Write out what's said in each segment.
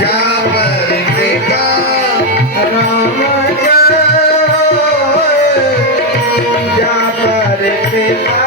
जा पर कृपा राम जा पर कृपा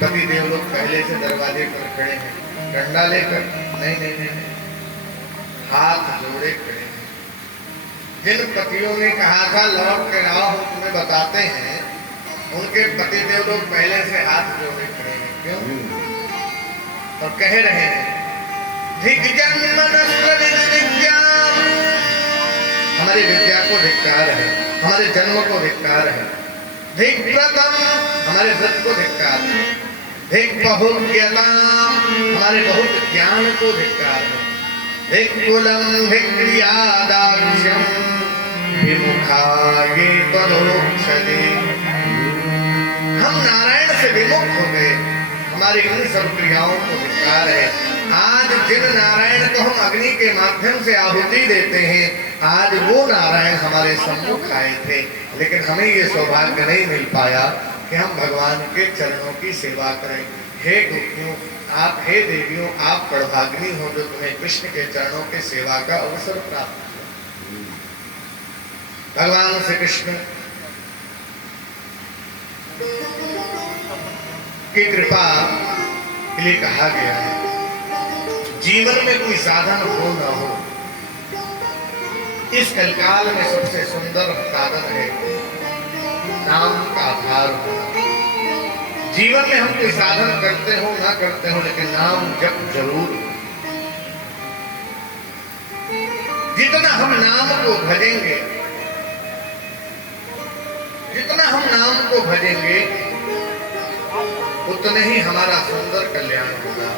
पति देव लोग पहले से दरवाजे पर खड़े हैं, डंडा लेकर नहीं, हाथ जोड़े खड़े हैं। जिन पतियों ने कहा था लौट कर आओ हम तुम्हें बताते हैं, उनके पति देव लोग पहले से हाथ जोड़े खड़े हैं। क्यों? और कह रहे हैं हमारी विद्या को धिक्कार है, हमारे जन्म को धिक्कार है, हमारे व्रत को धिक्कार है, हमारे बहुत ज्ञान को धिक्कार है, हम नारायण से विमुख हो गए, हमारी इन सब क्रियाओं को धिक्कार है। आज जिन नारायण को हम अग्नि के माध्यम से आहुति देते हैं, आज वो नारायण हमारे सम्मुख आए थे, लेकिन हमें ये सौभाग्य नहीं मिल पाया कि हम भगवान के चरणों की सेवा करें। हे गोपियों, आप हे देवियों, आप बड़भाग्नी हो जो तुम्हें कृष्ण के चरणों की सेवा का अवसर प्राप्त हुआ। भगवान श्री कृष्ण की कृपा के लिए कहा गया है, जीवन में कोई साधन हो न हो, इस कलकाल में सबसे सुंदर साधन है नाम का आधार होना। जीवन में हम कोई साधन करते हो ना करते हो, लेकिन नाम जप जरूर। जितना हम नाम को भजेंगे, जितना हम नाम को भजेंगे, उतने ही हमारा सुंदर कल्याण होगा।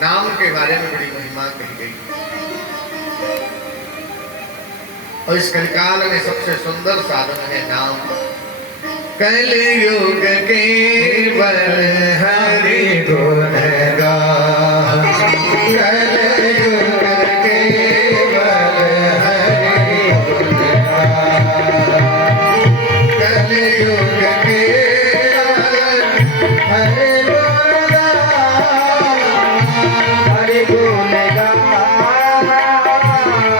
नाम के बारे में बड़ी महिमा कही गई, और इस कलिकाल में सबसे सुंदर साधन है नाम। कलयुग केवल हरि गुण गा, कलयुग केवल हरि गुण गा, कलयुग केवल हरि गुण गा, हरि गुण गा,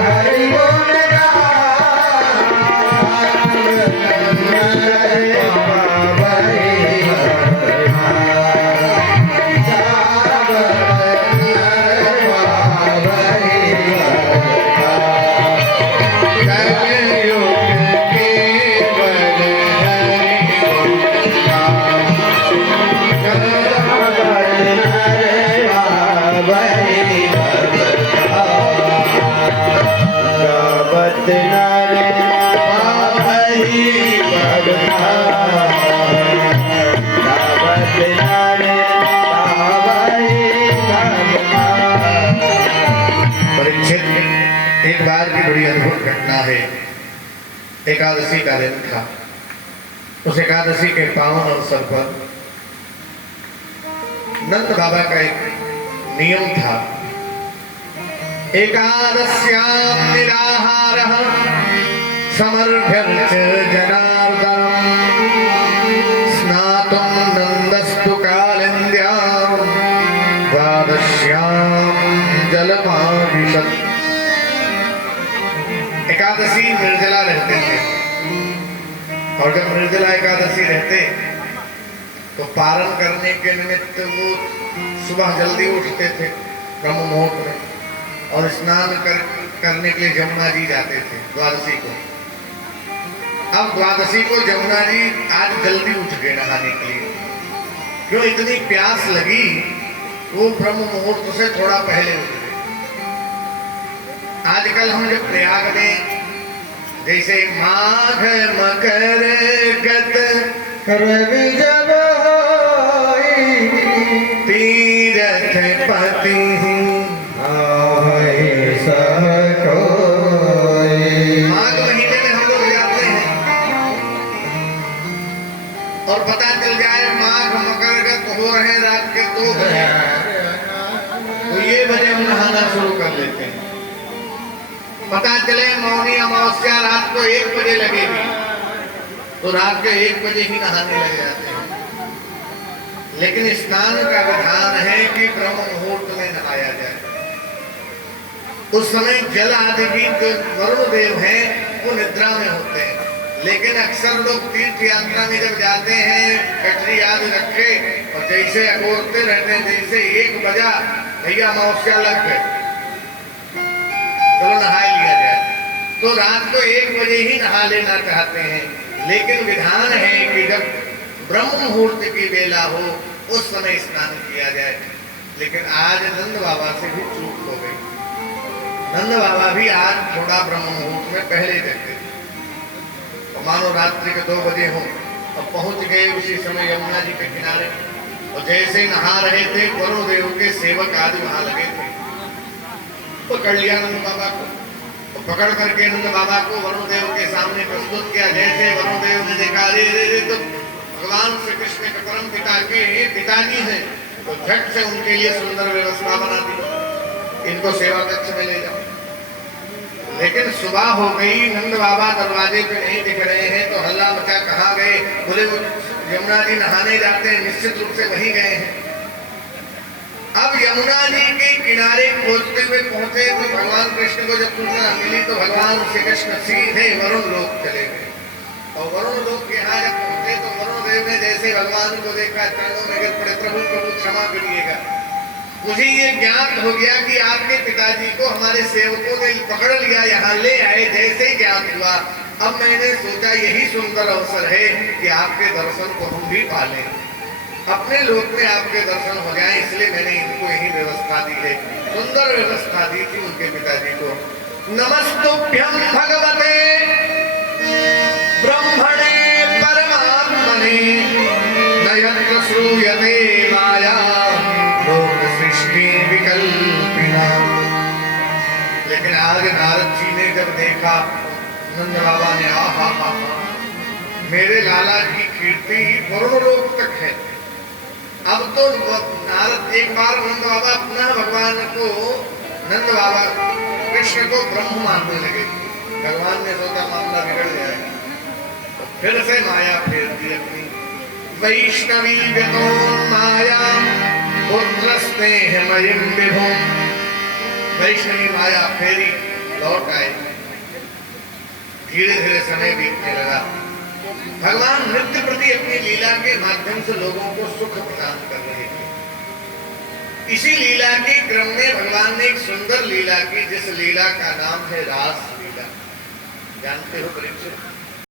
हरि गुण गा। एक बार की बड़ी अद्भुत घटना है। एकादशी का दिन था। उस एकादशी के पावन अवसर पर नंद बाबा का एक नियम था, एकादश्याम निराहारः समर्भ्यर्च जनार्दनम् स्नातुं नंदस्तु कालिन्द्यां द्वादश्याम जलमाभिषत्। एकादशी निर्जला रहते थे, और जब निर्जला एकादशी रहते तो पारण करने के निमित्त वो सुबह जल्दी उठते थे ब्रह्म मुहूर्त में, और स्नान करने के लिए जमुना जी जाते थे द्वादशी को। अब द्वादशी को जमुना जी आज जल्दी उठ गए नहाने के लिए, क्यों? इतनी प्यास लगी, वो ब्रह्म मुहूर्त से थोड़ा पहले उठ गए। आजकल हम जब प्रयाग में जैसे माघ मकर गत रवि जब होई तीरथ पति आवै सब कोई। माघ महीने में हम लोग जाते हैं और पता चल जाए माघ मकर गत हो रहे रात के 2 बजे, तो ये बजे हम नहाना शुरू कर लेते हैं। पता चले मौनी अमावस्या रात को 1 बजे लगेगी, तो रात के 1 बजे ही नहाने लग जाते हैं। लेकिन स्नान का विधान है कि ब्रह्म मुहूर्त में नहाया जाए। उस समय जल आदि भी जो वरुण देव हैं वो निद्रा में होते हैं, लेकिन अक्सर लोग तीर्थ यात्रा में जब जाते हैं कटरी आदि रखे और जैसे अगोरते रहते हैं, जैसे 1 बजा भैया अमावस्या लग गए, चलो नहा लिया जाए, तो रात को 1 बजे ही नहा लेना चाहते हैं। लेकिन विधान है कि जब ब्रह्म मुहूर्त की बेला हो उस समय स्नान किया जाए। लेकिन आज नंद बाबा से भी चूक हो गई। नंद बाबा भी आज थोड़ा ब्रह्म मुहूर्त में पहले जगते, तो मानो रात्रि के 2 बजे हो और पहुंच गए उसी समय यमुना जी के किनारे, और जैसे नहा रहे थे वरुण देव के सेवक आदि वहां लगे थे, पकड़ लिया नंद बाबा को, तो पकड़ करके नंद बाबा को वरुण देव के सामने प्रस्तुत किया। जैसे वरुण देव ने देखा रे तो भगवान श्री कृष्ण के परम पिता के पिताजी हैं, तो झट से उनके लिए सुंदर व्यवस्था बना दी, इनको सेवा कक्ष में ले जाओ। लेकिन सुबह हो गई, नंद बाबा दरवाजे पे नहीं दिख रहे हैं, तो हल्ला मचा, कहाँ गए? बोले वो यमुना जी नहाने जाते हैं, निश्चित रूप से वहीं गए हैं। अब यमुना जी के किनारे खोजते हुए पहुंचे तो भगवान कृष्ण को जब सूचना मिली तो भगवान श्री कृष्ण सीधे वरुण लोक चले गए। और वरुण लोक के यहाँ जब पहुंचे तो वरुण देव ने जैसे भगवान को देखा चरणों में गिर पड़े, प्रभु प्रभु क्षमा करिएगा, मुझे ये ज्ञात हो गया कि आपके पिताजी को हमारे सेवकों ने पकड़ लिया, यहाँ ले आए। जैसे ज्ञात हुआ अब मैंने सोचा यही सुंदर अवसर है कि आपके दर्शन को हम भी पालें, अपने लोक में आपके दर्शन हो जाए, इसलिए मैंने इनको यही व्यवस्था दी है। सुंदर व्यवस्था दी थी उनके पिताजी को। नमस्तुभ्यं भगवते ब्रह्मणे परमात्मने न यत्र श्रूयते माया लोक सृष्टि विकल्पिना। लेकिन आज नारद जी ने जब देखा, नंद बाबा ने आहा हा, मेरे लाला की कीर्ति वरुण लोक तक है। अब तो नारद एक बार नंद बाबा पुनः भगवान को, नंद बाबा कृष्ण को ब्रह्म मानने लगे। भगवान ने सोचा मामला बिगड़ जाएगा, तो फिर से माया फेर दी अपनी। वैष्णवी गतो माया पुत्र स्नेहमयीं विभुम्, वैष्णवी माया फेरी, लौट आए। धीरे धीरे समय बीतने लगा। भगवान नित्य प्रति अपनी लीला के माध्यम से लोगों को सुख प्रदान कर रहे थे। इसी लीला के क्रम में भगवान ने एक सुंदर लीला की, जिस लीला का नाम है रास लीला। जानते हो परीक्षित?